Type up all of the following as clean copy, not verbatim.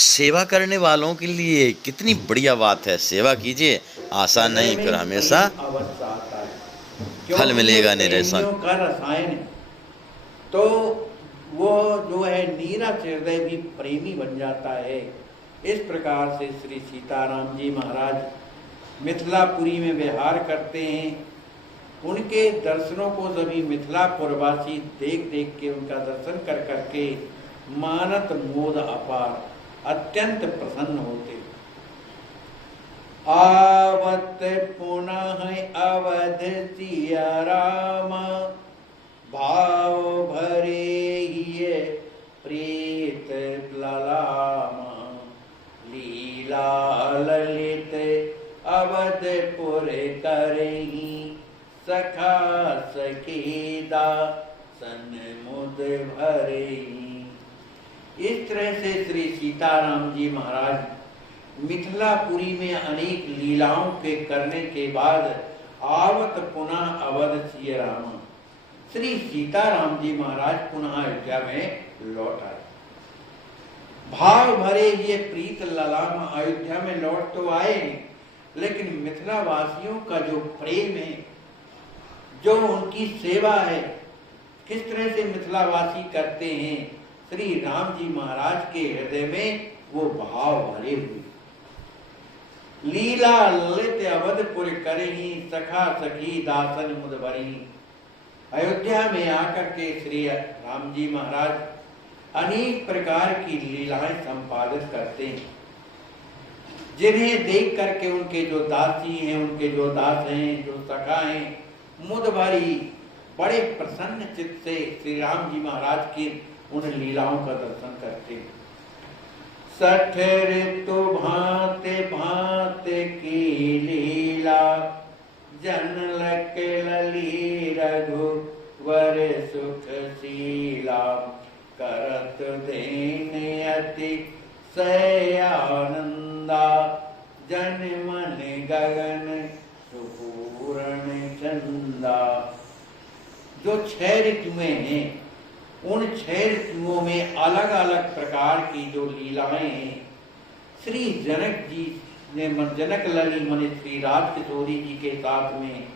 सेवा करने वालों के लिए कितनी बढ़िया बात है। सेवा कीजिए, आसान हृदय नहीं में फिर हमेशा प्रेम अवश्य आता है, फल क्योंकि ये मिलेगा निरसन। प्रेमियों का रसायन है। तो वो जो है नीरस हृदय भी प्रेमी बन जाता है। इस प्रकार से श्री सीताराम जी महाराज मिथिलापुरी में विहार करते हैं। उनके दर्शनों को सभी मिथिलापुरवासी देख देख के, उनका दर्शन कर करके मानत मोद अपार, अत्यंत प्रसन्न होते। आवत पुनः अवध सिया राम, भाव भरे ये प्रीत ललाम, लीला ललित अवधपुर करही, सखा सखी दासन मुद भरही। इस तरह से श्री सीताराम जी महाराज मिथिलापुरी में अनेक लीलाओं के करने के बाद आवत पुनः अवध सिया राम, श्री सीताराम जी महाराज पुनः अयोध्या में लौट आए। भाव भरे ये प्रीत ललाम, अयोध्या में लौट तो आए, लेकिन मिथिला वासियों का जो प्रेम है, जो उनकी सेवा है, किस तरह से मिथिलावासी करते हैं, श्री राम जी महाराज के हृदय में वो भाव भरे हुए। लीला ललित अवधपुर करही, सखा सखी दासन मुद भरी। अयोध्या में आकर के श्री राम जी महाराज अनेक प्रकार की लीलाएं संपादित करते हैं, जिन्हें देख करके उनके जो दासी हैं, उनके जो दास हैं, जो सखा हैं, मुद भरी, बड़े प्रसन्न चित्त से श्री राम जी महाराज की उन लीलाओं का दर्शन करते हैं। सठ ऋतु भांति भांति की लीला, जनलक लली रघुवर सुख शीला, करत देन अति सयानंदा, जन मन गगन सुपूर्ण चंदा। जो 6 ऋतुएं हैं, उन 6 ऋतुओं में अलग अलग प्रकार की जो लीलाएं हैं, श्री जनक जी ने जनक लली मन श्री राज किशोरी जी के साथ में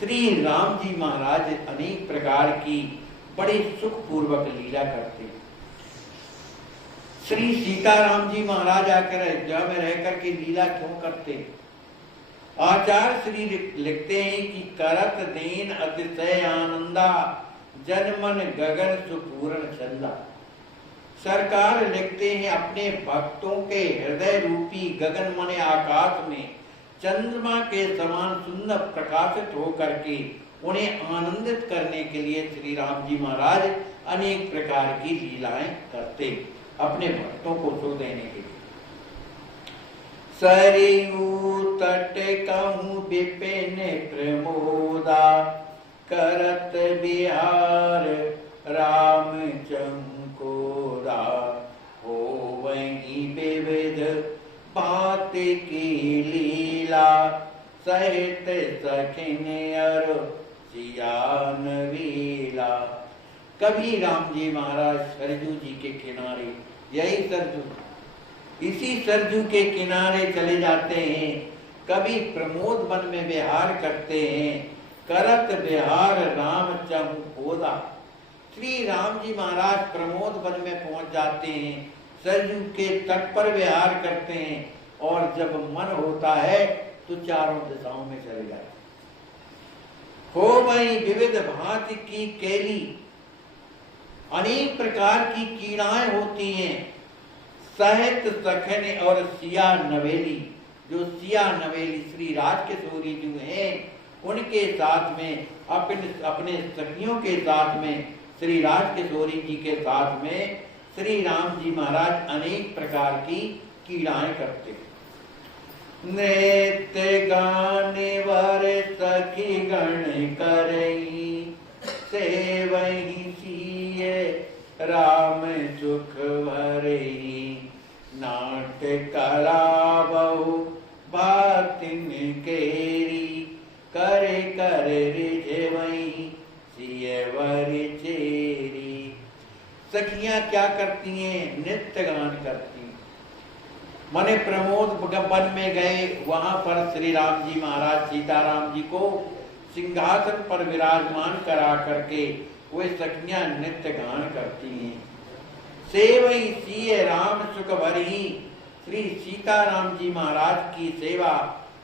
श्री राम जी महाराज अनेक प्रकार की बड़े सुख पूर्वक लीला करते। श्री सीताराम जी महाराज आकर अयोध्या में रहकर के लीला क्यों करते? आचार्य श्री लिखते हैं कि करत देन अतिशय आनंदा, जनमन गगन सुपूर्ण चंदा। सरकार लिखते हैं अपने भक्तों के हृदय रूपी गगन मने आकाश में चंद्रमा के समान सुंदर प्रकाशित होकर के उन्हें आनंदित करने के लिए श्री राम जी महाराज अनेक प्रकार की लीलाएं करते, अपने भक्तों को सुख देने के लिए। सरयू तट कहूँ विपिन प्रमोदा, करत बिहार राम चमकोदा, हो वही विविध बात की लीला, सहित सखिन अर सियान वीला। कभी राम जी महाराज सरजू जी के किनारे, यही सरजू, इसी सरजू के किनारे चले जाते हैं, कभी प्रमोद वन में विहार करते हैं, करत विहार राम चमकोदा। श्री राम जी महाराज प्रमोद वन में पहुंच जाते हैं, सरजू के तट पर विहार करते हैं, और जब मन होता है तो चारों दिशाओं में चले जाते। हो वही विविध भांति की केली, अनेक प्रकार की कीड़ाएं होती हैं, सहित सखन और सिया नवेली। जो सिया नवेली श्री राज किशोरी जो हैं, उनके साथ में अपने सखियों के साथ में श्री राज किशोरी जी के साथ में श्री राम जी महाराज अनेक प्रकार की कीड़ाएं करते। नृत्य गान वर सखी गण करई, सेवही सिए राम सुख भरई, नाट कराबहु बातिन केरी, करे कर रिझवई सियवर चेरी। सखियां क्या करती हैं? नृत्य गान करती हैं। माने प्रमोद वन में गए, वहां पर श्री राम जी महाराज सीताराम जी को सिंहासन पर विराजमान करा करके वे सखियां नित्य गान करती हैं। सेवई सिय राम सुख भरी, श्री सीताराम जी महाराज की सेवा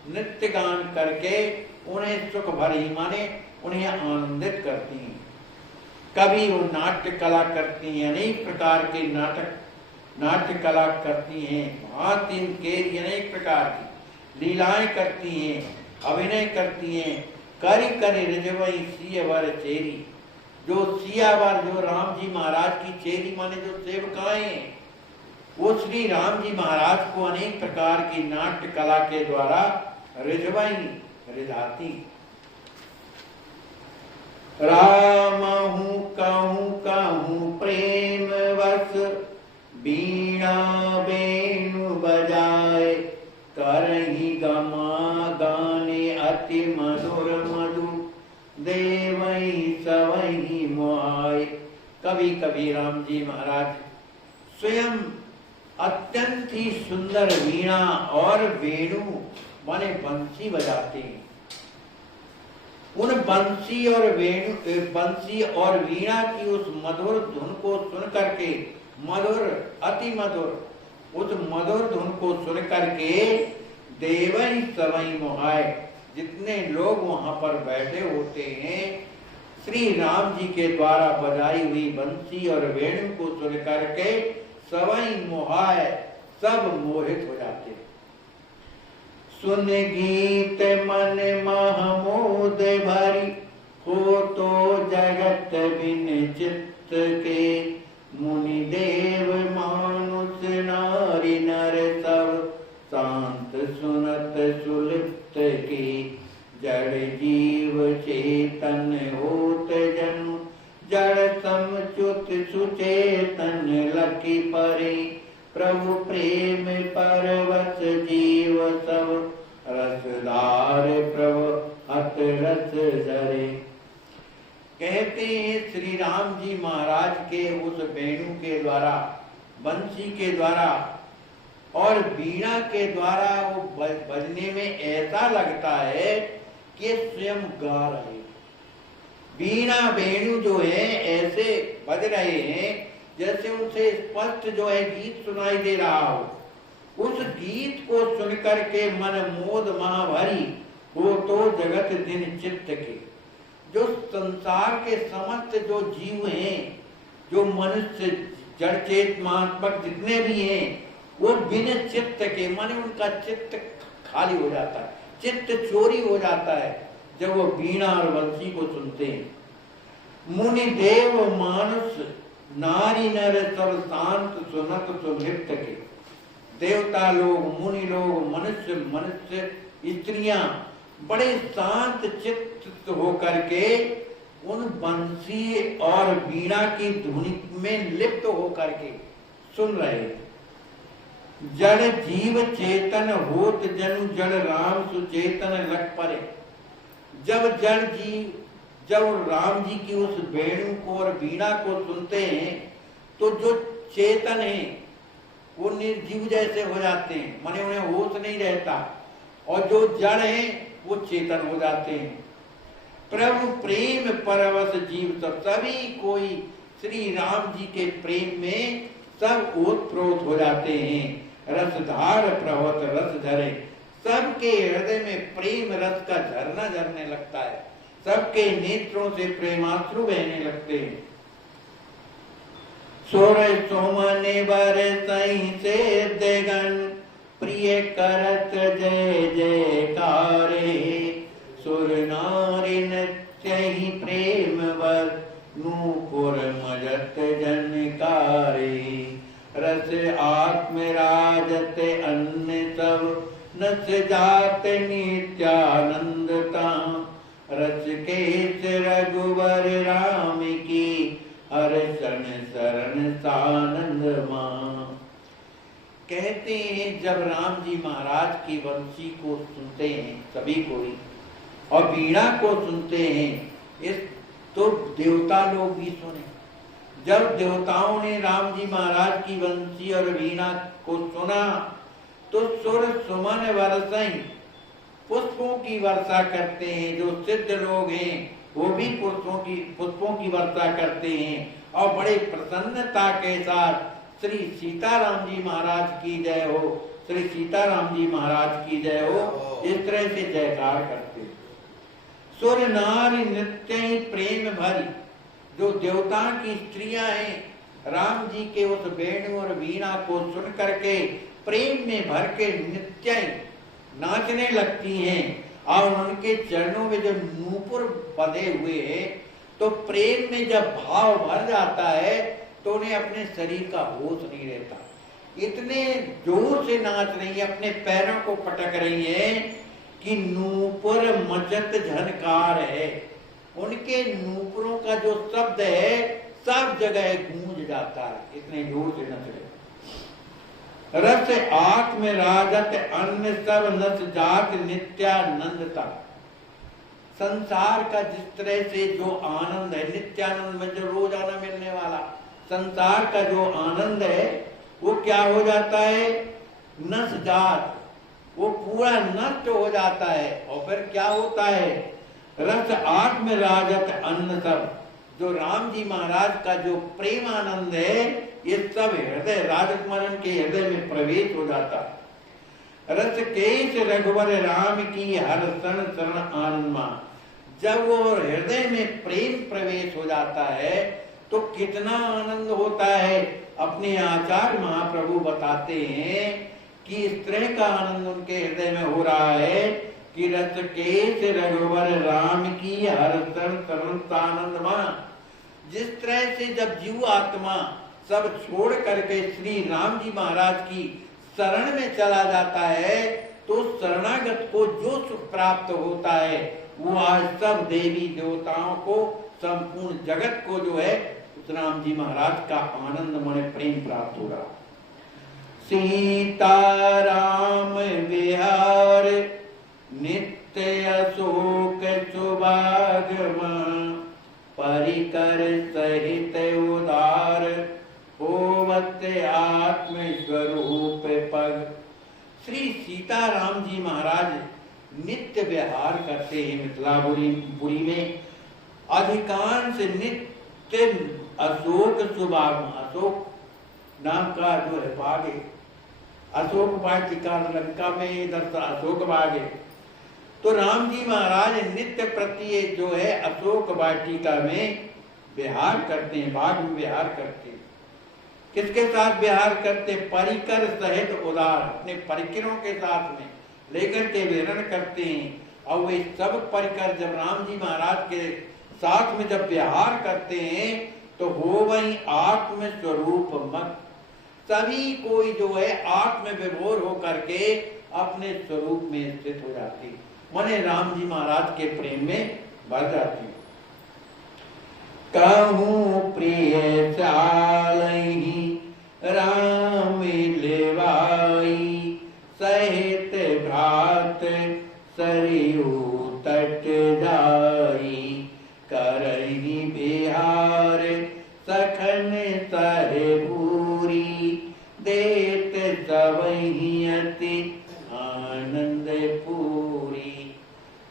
नित्य गान करके उन्हें सुख भरी माने उन्हें आनंदित करती हैं। कभी वो नाट्य कला करती हैं, अनेक प्रकार के नाट्य कला करती हैं, भांति के अनेक प्रकार की लीलाएं करती हैं, अभिनय करती हैं। करी करी रिजवई सिय वर चेरी, जो सियावर जो राम जी महाराज की चेरी माने जो सेवकाएं हैं, वो श्री राम जी महाराज को अनेक प्रकार की नाट्य कला के द्वारा रिझवाई रिझाती। रामहु कहूँ प्रेम वस, बीणा बेणु बजाए, करही गमा गाने अति मधुर मधु, देवई सवही मोहाय। कभी कभी राम जी महाराज स्वयं अत्यंत ही सुंदर वीणा और वेणु माने बंसी बजाते हैं। उन बंसी और वीणा की उस मधुर धुन को सुन करके, अति मधुर उस मधुर धुन को सुन करके देवई सवई मोहाय, जितने लोग वहां पर बैठे होते हैं, श्री राम जी के द्वारा बजाई हुई बंसी और वेणु को सुन करके सवई मोहाय, सब मोहित हो जाते। सुन गीत मन महमोद भरी, हो तो जगत बिन चित्त के, मुनि देव मानुष नारी नर सब, शांत सुनत सुलिप्त की। जड़ जीव चेतन होत जनु, जड़ समच्युत सुचेतन लखी परे, प्रभु प्रेम परवश जीव सब, रसदार प्रभु अत रस धरे। कहते हैं श्री राम जी महाराज के उस वेणु के द्वारा, बंसी के द्वारा और वीणा के द्वारा वो बजने में ऐसा लगता है कि स्वयं गा रहे। वीणा वेणु जो है ऐसे बज रहे हैं जैसे उनसे स्पष्ट जो है गीत सुनाई दे रहा हो। उस गीत को सुन करके मन मोद महाभरी, हो तो जगत दिन चित्त के। जो संसार के समस्त जो जीव हैं, जो मनुष्य जड़ चेत महात्मक जितने भी हैं, वो बिन चित्त के माने उनका चित्त खाली हो जाता है, चित्त चोरी हो जाता है जब वो वीणा और बंसी को सुनते हैं। मुनि देव मानुष नारी नर सब, शांत सुनत सुलिप्त के। देवता लोग, मुनि लोग, मनुष्य स्त्रियां बड़े शांत चित्त होकर के उन बंसी और वीणा की धुनी में लिप्त होकर के सुन रहे। जड़ जीव चेतन होत जनु, जड़ राम सुचेतन लख परे। जब राम जी की उस वेणु को और वीणा को सुनते हैं तो जो चेतन है वो निर्जीव जैसे हो जाते हैं, माने उन्हें होश नहीं रहता, और जो जड़ है वो चेतन हो जाते हैं। प्रभु प्रेम परवश जीव सब, सभी कोई श्री राम जी के प्रेम में सब ओतप्रोत हो जाते हैं। रसधार प्रवत रस झरे, सबके हृदय में प्रेम रस का झरना झरने लगता है, सबके नेत्रों से प्रेमाश्रु बहने लगते हैं। सोरय सोमने बरसई से देगन, प्रिय करत जय जयकारे। सुर नारी नृत्य ही प्रेम वर, नूपुर मजत जनकारे। रस आत्म राजत अन्य सब, नस जात नित्यानंदता। रस केस रघुवर राम की, हर शरण शरण सानंद मां। कहते हैं जब राम जी महाराज की बंसी को सुनते हैं सभी कोई, और वीणा को सुनते हैं, इस तो देवता लोग भी सुने। जब देवताओं ने राम जी महाराज की बंसी और वीणा को सुना तो सुर सुमन वर्षई पुष्पों की वर्षा करते हैं। जो सिद्ध लोग हैं वो भी पुष्पों की वर्षा करते हैं और बड़े प्रसन्नता के साथ श्री सीताराम जी महाराज की जय हो, श्री सीताराम जी महाराज की जय हो, इस तरह से जयकार करते। सुर नारी नृत्य प्रेम भरी, जो देवता की स्त्रियां हैं राम जी के उस वेणु और वीणा को सुन करके प्रेम में भर के नृत्य नाचने लगती हैं और उनके चरणों में जो नूपुर बंधे हुए हैं तो प्रेम में जब भाव भर जाता है तो उन्हें अपने शरीर का होश नहीं रहता। इतने जोर से नाच रही है, अपने पैरों को पटक रही है कि नूपुर मचत झनकार है। उनके नूपुरों का जो शब्द है सब जगह गूंज जाता है, इतने जोर से नच रहे। रस आत्म राजत अन्य सब नस जात नित्यानंदता। संसार का जिस तरह से जो आनंद है, नित्यानंद में जो रोजाना मिलने वाला संसार का जो आनंद है वो क्या हो जाता है, नस जात, वो पूरा नष्ट हो जाता है। और फिर क्या होता है, रस आत्म राजत अन्न सब, जो राम जी महाराज का जो प्रेम आनंद है ये सब हृदय राजकुमारन के हृदय में प्रवेश हो जाता है। रस केश रघुवर राम की हर क्षण शरण आनंदमा, जब वो हृदय में प्रेम प्रवेश हो जाता है तो कितना आनंद होता है। अपने आचार्य महाप्रभु बताते हैं कि इस तरह का आनंद उनके हृदय में हो रहा है कि रस केश रघुवर राम की हर क्षण शरण आनंदमा। जिस तरह से जब जीव आत्मा सब छोड़ करके श्री राम जी महाराज की शरण में चला जाता है तो शरणागत को जो सुख प्राप्त होता है वो आज सब देवी देवताओं को, संपूर्ण जगत को जो है उस राम जी महाराज का आनंदमय प्रेम प्राप्त हो रहा। सीताराम विहार नित्य अशोक सुभागमा, परिकर सहित उदार होवत आत्म स्वरूप पग। श्री सीताराम जी महाराज नित्य विहार करते हैं मिथिलापुरी में। अधिकांश नित्य अशोक सुभागमा, अशोक नाम का जो है बाग है, अशोक वाटिका लंका में इधर अशोक बाग है। तो राम जी महाराज नित्य प्रति जो है अशोक वाटिका में विहार करते हैं, बाग में विहार करते हैं। किसके साथ विहार करते, परिकर सहित उदार, अपने परिकरों के साथ में लेकर के विहरण करते हैं। और वे सब परिकर जब राम जी महाराज के साथ में जब विहार करते हैं तो हो वही आत्म स्वरूप मत, सभी कोई जो है आत्म विभोर होकर के अपने स्वरूप में स्थित हो जाती, माने राम जी महाराज के प्रेम में भर जाती। कहूँ प्रिय चालही राम लेवाई, सहित भ्रात सरयू तट जाई, करही बिहार सखन सहे भूरी, देत सबही अति आनंद पूरी।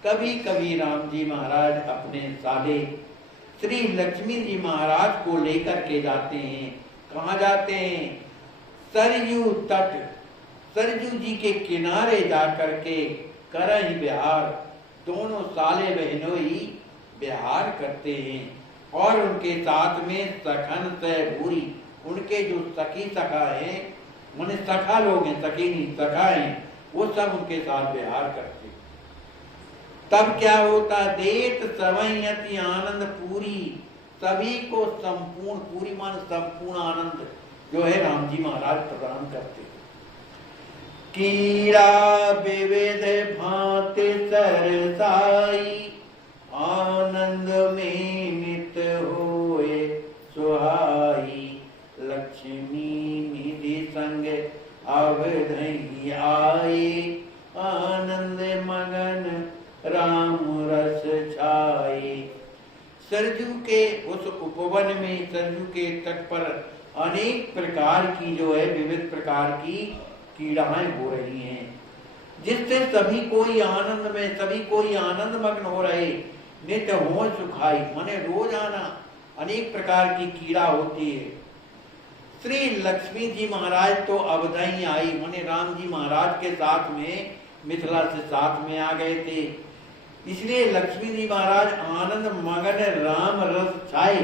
कभी कभी राम जी महाराज अपने साले श्री लक्ष्मी जी महाराज को लेकर के जाते हैं। कहाँ जाते हैं, सरयू तट, सरयू जी के किनारे जाकर के करही बिहार, दोनों साले बहनोई बिहार करते हैं। और उनके साथ में सखन से भूरी, उनके जो सखी सखा हैं, उन्हें सखा लोग हैं, सखी नहीं सखा हैं, वो सब उनके साथ बिहार करते। तब क्या होता, देत सवैयति आनंद पूरी, सभी को संपूर्ण, पूरी मान संपूर्ण आनंद जो है राम जी महाराज प्रदान करते। कीड़ा विविध भांति सरसाई, आनंद में नित होए सुहाई, लक्ष्मी निधि संग अवधि आए, आनंद मगन राम रस छाए। सरजू के उस उपवन में, सरजू के तट पर अनेक प्रकार की जो है विविध प्रकार की कीड़ाएं हो रही हैं, जिससे सभी कोई आनंद मग्न हो रहे। नित्य हो सुखाई माने रोजाना अनेक प्रकार की कीड़ा होती है। श्री लक्ष्मी जी महाराज तो अवधई आई माने राम जी महाराज के साथ में मिथिला से साथ में आ गए थे, इसलिए लक्ष्मी जी महाराज आनंद मगन राम रस छाए।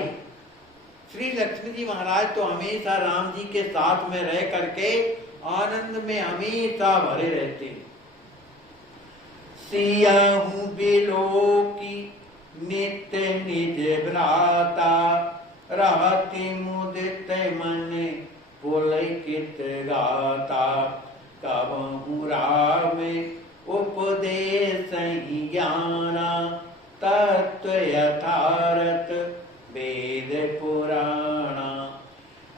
श्री लक्ष्मी जी महाराज तो हमेशा राम जी के साथ में रह करके आनंद में हमेशा भरे रहते। सियाहू बिलोकी नित्य निज भ्राता, रहति मुदित मन पुलकित गाता। कबहु राम उपदेश ज्ञाना, तत्व यथारथ वेद पुराणा।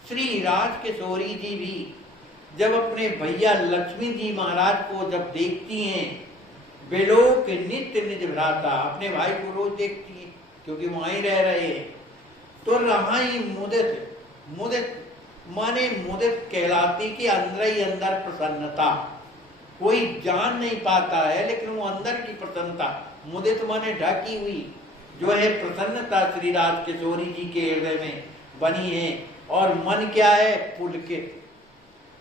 श्री राज किशोरी जी भी जब अपने भैया लक्ष्मी जी महाराज को जब देखती हैं, बिलोक नित्य निज भ्राता, अपने भाई को रोज देखती हैं क्योंकि वहां ही रह रहे हैं, तो रहाई मुदित, मुदित माने मुदित कहलाती कि अंदर ही अंदर प्रसन्नता, कोई जान नहीं पाता है लेकिन वो अंदर की प्रसन्नता, मुदित माने ढकी हुई जो है प्रसन्नता श्री राज किशोरी जी के हृदय में बनी है। और मन क्या है? पुलकित,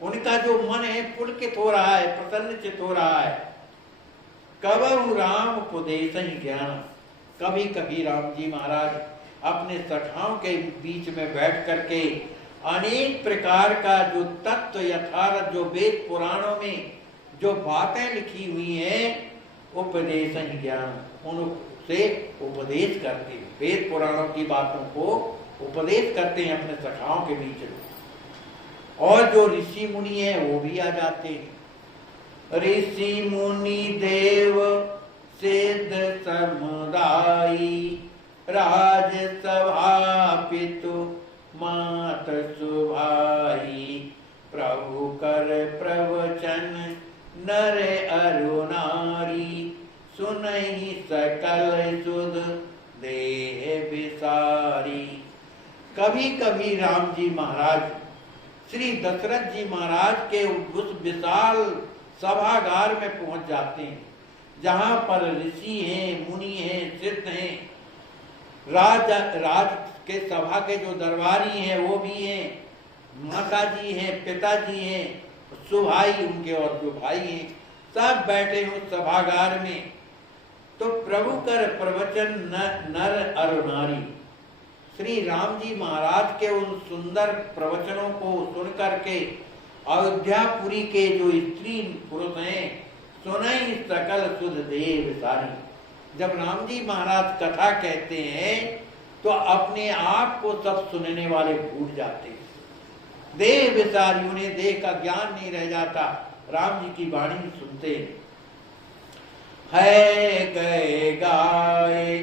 उनका जो मन है पुलकित हो रहा है, प्रसन्नचित हो रहा है। कबहु राम उपदेश ज्ञान, कभी कभी राम जी महाराज अपने सखाओं के बीच में बैठ करके अनेक प्रकार का जो तत्व यथार्थ, जो वेद पुराणों में जो बातें लिखी हुई हैं, उपदेश ज्ञान, उनसे उपदेश करते हैं, वेद पुराणों की बातों को उपदेश करते हैं अपने सखाओं के बीच में। और जो ऋषि मुनि हैं वो भी आ जाते हैं। ऋषि मुनि देव सिद्ध समुदायी, राजसभा पितु मात सुभाई। प्रभु कर प्रवचन नर अरु नारी, सुनहि सकल सुध देह विसारी। कभी कभी राम जी महाराज श्री दशरथ जी महाराज के उस विशाल सभागार में पहुंच जाते हैं, जहां पर ऋषि हैं, मुनि हैं, सिद्ध हैं, राज के सभा के जो दरबारी हैं वो भी हैं, माता जी हैं, पिताजी हैं, सुभाई उनके और जो भाई हैं, सब बैठे उस सभागार में। तो प्रभु कर प्रवचन नर अरु नारी, श्री राम जी महाराज के उन सुंदर प्रवचनों को सुन करके अयोध्यापुरी के जो स्त्री पुरुष हैं, सुनई सकल सुध देव सारी। जब राम जी महाराज कथा कहते हैं तो अपने आप को सब सुनने वाले भूल जाते हैं, देह विसारी, उन्हें देह का ज्ञान नहीं रह जाता, राम जी की वाणी सुनते है। गए गाय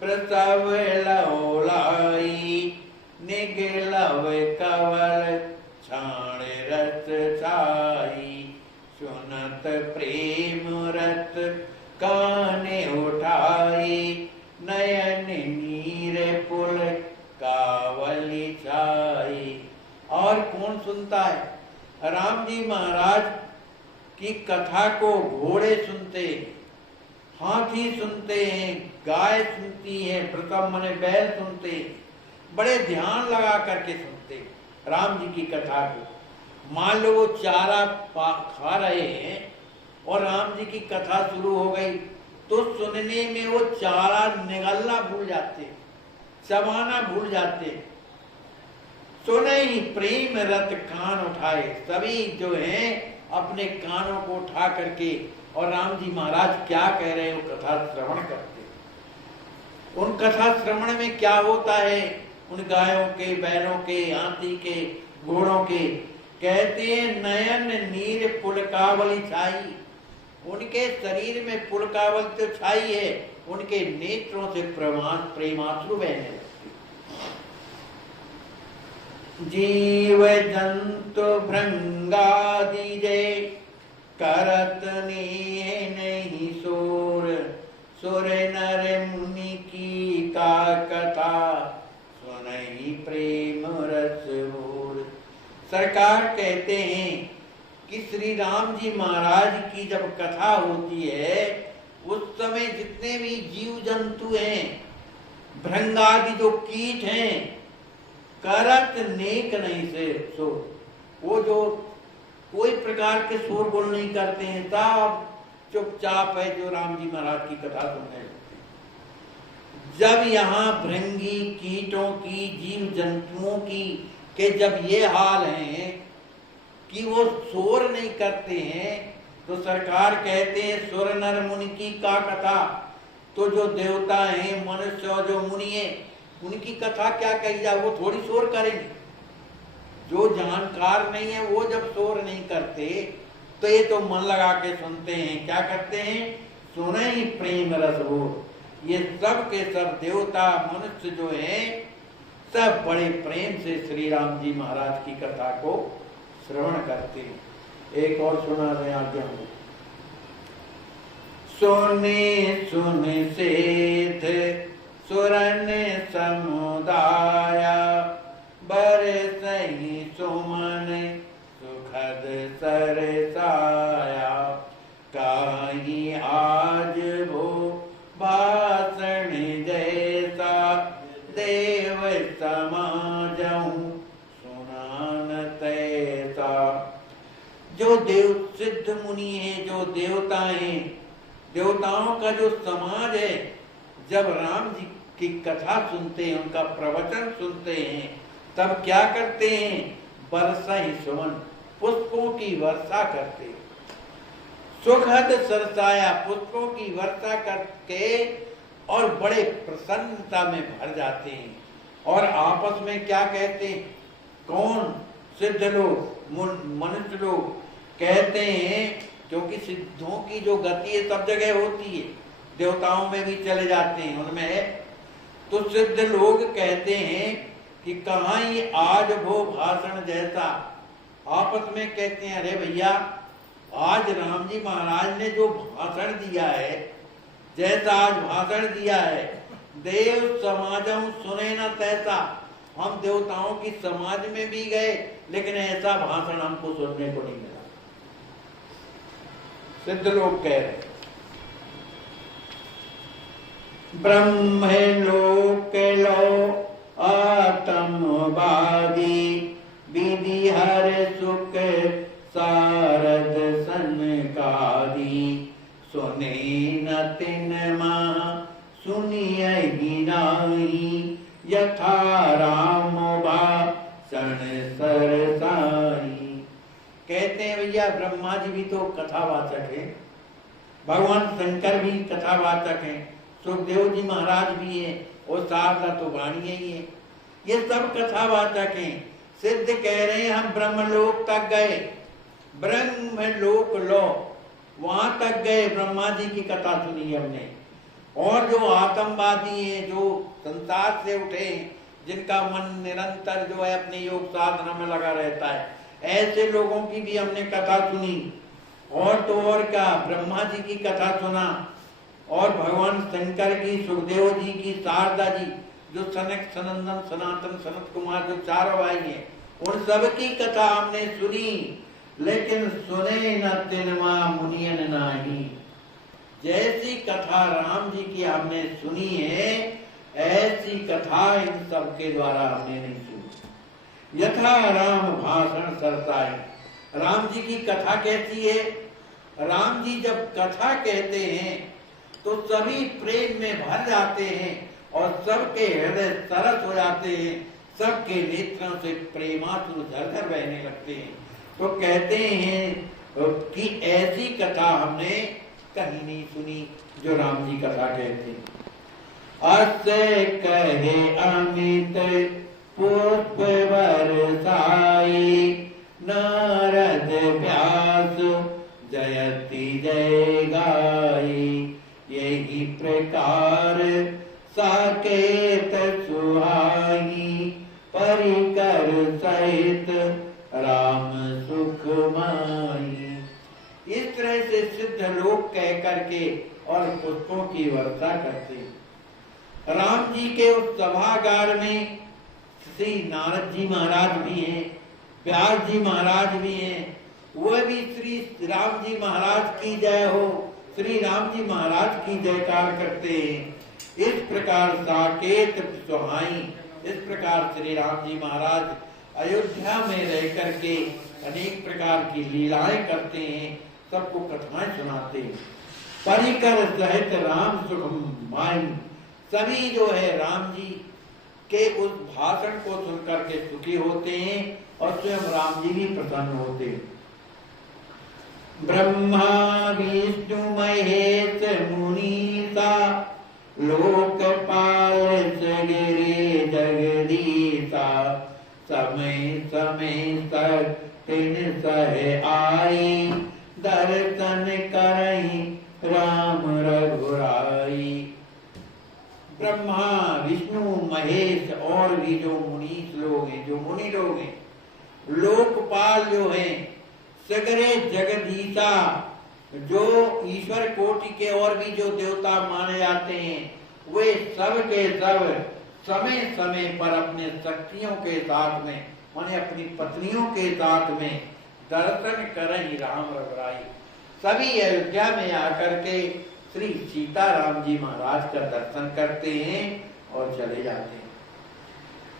प्रसव लौलाई, निगलव कवल छाण रस छाई। सुनत प्रेम रत काने उठाई, नयन नीर पुल कावली छाई। और कौन सुनता है? राम जी महाराज की कथा को घोड़े सुनते, हाथी सुनते हैं, गाय सुनती है, प्रथम मने बैल सुनते, बड़े ध्यान लगा करके सुनते राम जी की कथा को। मान लो वो चारा खा रहे हैं और राम जी की कथा शुरू हो गई तो सुनने में वो चारा निगलना भूल जाते, चबाना भूल जाते। सुने ही प्रेम रत कान उठाए, सभी जो हैं अपने कानों को उठा करके और राम जी महाराज क्या कह रहे हैं वो कथा श्रवण करते। उन कथा श्रवण में क्या होता है? उन गायों के, बैलों के, हाथी के, घोड़ों के, कहते हैं नयन नीर पुलकावली छाई, उनके शरीर में पुलकावल तो छाई है, उनके नेत्रों से प्रेमाश्रु बहने लगते। जीव जंतु भृंगादि जय, करत नहीं सोर। सुर नर मुनि की का कथा, सुनहि प्रेम रस भोर। सरकार कहते हैं कि श्री राम जी महाराज की जब कथा होती है उस समय जितने भी जीव जंतु हैं, भृंगादि जो कीट हैं, करत नेक नहीं से सो, वो जो कोई प्रकार के शोरगुल नहीं करते हैं, सब चुपचाप है जो राम जी महाराज की कथा सुनने लगते हैं। जब यहाँ भृंगी कीटों की, जीव जंतुओं की के जब ये हाल है कि वो शोर नहीं करते हैं, तो सरकार कहते हैं सुर नर मुनि की का कथा, तो जो देवता हैं, मनुष्य और जो मुनि हैं, उनकी कथा क्या कही जाए, वो थोड़ी शोर करेंगे। जो जानकार नहीं है वो जब शोर नहीं करते तो ये तो मन लगा के सुनते हैं। क्या करते हैं? सुने ही प्रेम रस हो। ये सब के सब देवता मनुष्य जो हैं सब बड़े प्रेम से श्री राम जी महाराज की कथा को श्रवण करते हैं। एक और सुना रहे आज्ञा हो। सोने सुन सेठ सुरन समुदाया, बरसहि सुमन सुखद सरसाया, काहि आज भो भाषण जैसा, देव समाजहु सुनान तैसा। जो देव सिद्ध मुनि है, जो देवता हैं, देवताओं का जो समाज है, जब राम जी की कथा सुनते हैं, उनका प्रवचन सुनते हैं, तब क्या करते हैं? वर्षा ही सुमन, पुष्पों की वर्षा करते हैं। सुखद सरसाया, पुष्पों की वर्षा करके और बड़े प्रसन्नता में भर जाते हैं। और आपस में क्या कहते हैं? कौन? सिद्ध लोग, मनुष्य लोग कहते हैं, क्योंकि सिद्धों की जो गति है सब जगह होती है, देवताओं में भी चले जाते हैं, उनमें है। तो सिद्ध लोग कहते हैं कि कहाँ ही आज वो भाषण जैसा। आपस में कहते हैं, अरे भैया आज राम जी महाराज ने जो भाषण दिया है, जैसा आज भाषण दिया है, देव समाजम सुने न तैसा। हम देवताओं की समाज में भी गए लेकिन ऐसा भाषण हमको सुनने को नहीं मिला। सिद्ध लोग कह रहे, ब्रह्म लोक लो आत्मवादी, विधि हर सुख सारद सनकादी, सुने न तिन मां सुनियहि नाहि, यथा राम भाषण सरसाई। कहते हैं भैया ब्रह्मा जी भी तो कथावाचक है, भगवान शंकर भी कथावाचक हैं, सुखदेव जी महाराज भी हैं, और शारदा तो वाणी ही है, ये सब कथावाचक हैं। सिद्ध कह रहे हैं हम ब्रह्मलोक तक गए, ब्रह्मलोक लो, वहां तक गए, ब्रह्मा जी की कथा सुनी हमने। और जो आतंकवादी हैं, जो संसार से उठे, जिनका मन निरंतर जो है अपने योग साधना में लगा रहता है, ऐसे लोगों की भी हमने कथा सुनी। और तो और क्या, ब्रह्मा जी की कथा सुना, और भगवान शंकर की, सुखदेव जी की, शारदा जी, जो सनक सनंदन सनातन सनत कुमार जो चारों भाई हैं, उन सब की कथा हमने सुनी, लेकिन सुने न तिनमा मुनियन नाही। जैसी कथा राम जी की हमने सुनी है, ऐसी कथा इन सब के द्वारा हमने नहीं सुनी। यथा राम भाषण सरसाई, राम जी की कथा कैसी है? राम जी जब कथा कहते हैं तो सभी प्रेम में भर जाते हैं और सबके हृदय तरस हो जाते हैं, सबके नेत्रों से प्रेमाश्रु झरझर बहने लगते हैं। तो कहते हैं कि ऐसी कथा हमने कहीं नहीं सुनी जो राम जी कथा कहते हैं। अस्य कहे अमित पुष्प बरसाई, नारद व्यास जयति जय गाई, यही प्रकार साकेत सुहाई, परिकर सहित राम सुख माई। इस तरह से सिद्ध लोग कह करके और पुष्पों की वर्षा करते। राम जी के उस सभागार में श्री नारद जी महाराज भी हैं, व्यास जी महाराज भी हैं, वह भी श्री राम जी महाराज की जय हो, श्री राम जी महाराज की जयकार करते हैं। इस प्रकार साकेत सुहाई, इस प्रकार श्री राम जी महाराज अयोध्या में रह करके अनेक प्रकार की लीलाएं करते हैं, सबको कथाएं सुनाते हैं। परिकर सहित राम सुखम माई, सभी जो है राम जी के उस भाषण को सुनकर के सुखी होते हैं और स्वयं राम जी भी प्रसन्न होते हैं। ब्रह्मा विष्णु महेश मुनीसा, लोकपाल सगरे जगदीसा, समय समय तक तिन सह आई, दर्शन करई राम रघुराई। ब्रह्मा विष्णु महेश और भी जो मुनीस लोग हैं, जो मुनि लोग हैं, लोकपाल जो हैं, सगरे जगदीशा, जो ईश्वर कोटि के और भी जो देवता माने जाते हैं, वे सब के सब समय समय पर अपने शक्तियों के साथ में, माने अपनी पत्नियों के साथ में दर्शन करें राम रघुराई। सभी अयोध्या में आकर के श्री सीताराम जी महाराज का दर्शन करते हैं और चले जाते हैं।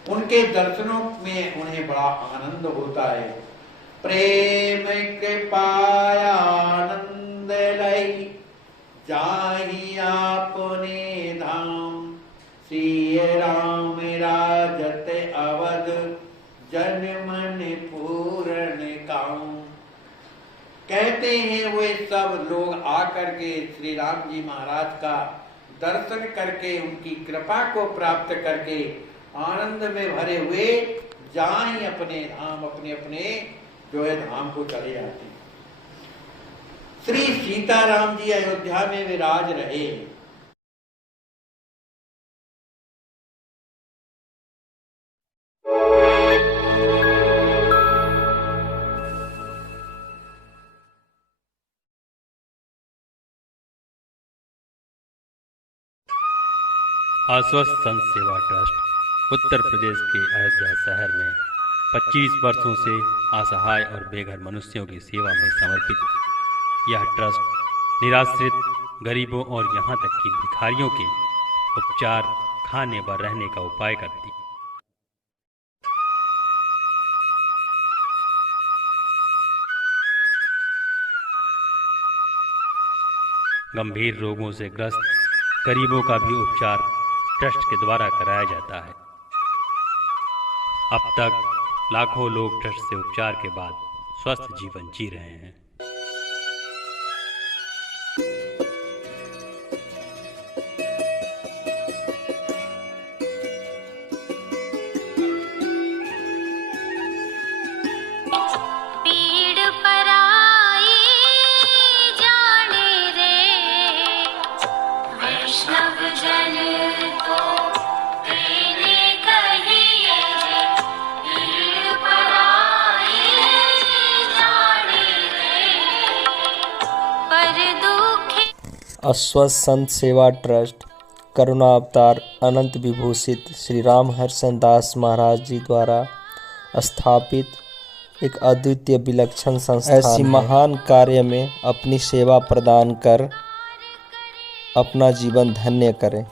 उनके दर्शनों में उन्हें बड़ा आनंद होता है। प्रेम कृपाया आनंद लई, जाहि आपने धाम, सिय राम राजत अवध, जन मन पूर्ण काम। कहते हैं वे सब लोग आकर के श्री राम जी महाराज का दर्शन करके उनकी कृपा को प्राप्त करके आनंद में भरे हुए जाएं अपने धाम, अपने अपने जो है धाम को चले जाते हैं। श्री सीताराम जी अयोध्या में विराज रहे। आश्वस्त संत सेवा ट्रस्ट उत्तर प्रदेश के अयोध्या शहर में 25 वर्षों से असहाय और बेघर मनुष्यों की सेवा में समर्पित यह ट्रस्ट निराश्रित गरीबों और यहाँ तक कि भिखारियों के उपचार, खाने व रहने का उपाय करती। गंभीर रोगों से ग्रस्त गरीबों का भी उपचार ट्रस्ट के द्वारा कराया जाता है। अब तक लाखों लोग ट्रस्ट से उपचार के बाद स्वस्थ जीवन जी रहे हैं। आश्वस्त संत सेवा ट्रस्ट करुणा अवतार अनंत विभूषित श्री राम हर्षण दास महाराज जी द्वारा स्थापित एक अद्वितीय विलक्षण संस्थान ऐसी महान कार्य में अपनी सेवा प्रदान कर अपना जीवन धन्य करें।